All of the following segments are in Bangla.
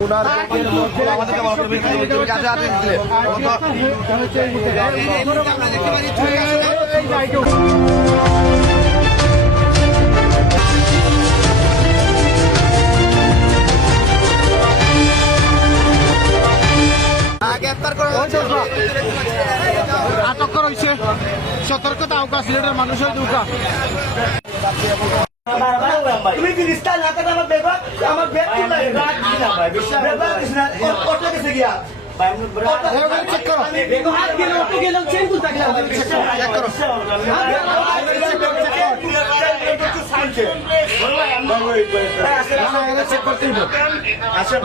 আটক করা হয়েছে। সতর্কতা আউকা সিলেটের মানুষের দুকা তুমি জিনিসটা না কাটা আমার ব্যাগ আমার ব্যাগ কি লাগে ব্যাগ কিছু না অটো গেছে গিয়া চেক করো হাত গেল অটো গেল চেক করতে গেল চেক করো চেক করতে দিব আসেন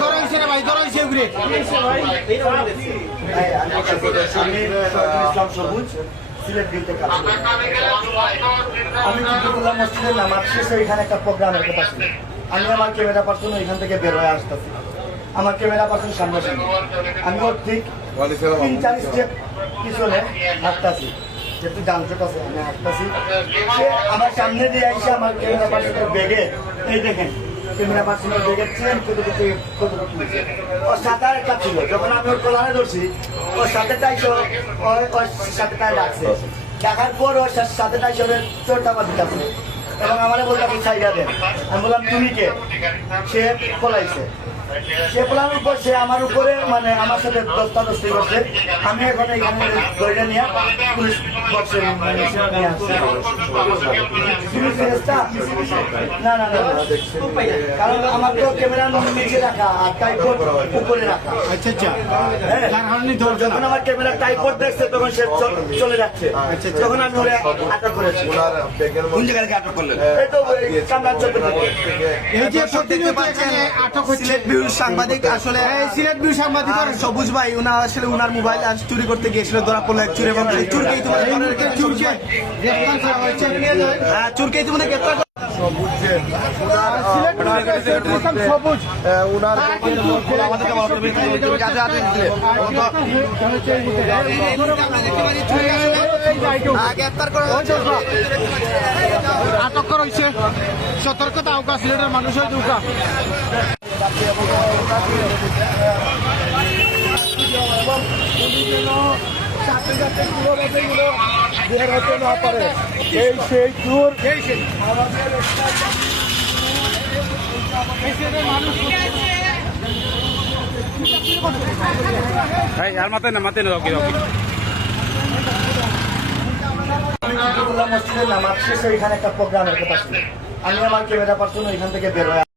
ধরা হয়েছে রে ভাই, ধরা হয়েছে ঘুরে আমি ইসলাম সবুজ সিলেট বিলতে কাজ করি। আমি জিদ্দুল্লাহ মসজিদের নামাজ শেষে এখানে একটা প্রোগ্রামের কথা ছিল। আমি আমার ক্যামেরা পার্সন এখান থেকে বের হয়ে আসতেছি। আমার ক্যামেরা পার্সন সামনে সামনে আমি ওর ঠিক 3-4 স্টেপ পিছনে হাঁটতেছি, যেহেতু যানজট আছে আমি হাঁটতেছি। সে আমার সামনে দিয়ে এসে আমার ক্যামেরা পার্সনের ব্যাগে এই দেখেন ক্যামেরা পার্সনের ব্যাগের চেন কতটুকু ওর সাথে আর একটা ছিল। যখন আমি ওর কলারে ধরছি ওর সাথেটাই ওর সাথেটাই ডাকছে, ডাকার পর ওর সাথেটাই সবের চোরটা আমার দিতেছে এবং আমার বললাম সাইডা দেন। আমি বললাম তুমি কে? সে পলাইছে। সে পলানোর পর সে আমার উপরে মানে আমার সাথে দস্তাদস্তি করছে। আমি এখন এখানে ধরে নিয়ে পুলিশ বক্সে নিয়ে আসছি। না না না, কারণ আমার তো ক্যামেরা নিচে রাখা আর টাইপড উপরে রাখা। আচ্ছা আচ্ছা যখন আমার ক্যামেরা টাইপড দেখছে তখন সে চলে যাচ্ছে। তখন আমি ওরে আটক করেছি। কোন জায়গা থেকে আটক করলেন? এই তো কামরান চত্বর থেকে। এই যে প্রতিনিয়ত এখানে আটক হচ্ছে সিলেট ভিউর সাংবাদিক আসলে সিলেট ভিউ সাংবাদিক সবুজ ভাই উনার আসলে উনার মোবাইল আজ চুরি করতে গিয়েছিল, ধরা পড়লো এক চুরি এবং চুরকেই তোমার চুরকে গ্রেফতার করা হয়েছে। চুরকেই তোমাদের গ্রেফতার সবুজ আটক করা হয়েছে। সতর্কতা আউকা সিলেটের মানুষের দুকা বের হতে না পারে এই সেই চোর মসজিদের নামাজ শেষে এখানে একটা প্রোগ্রামের কথা ছিল। আমি আমার ক্যামেরা পার্সন এখান থেকে বের হয়ে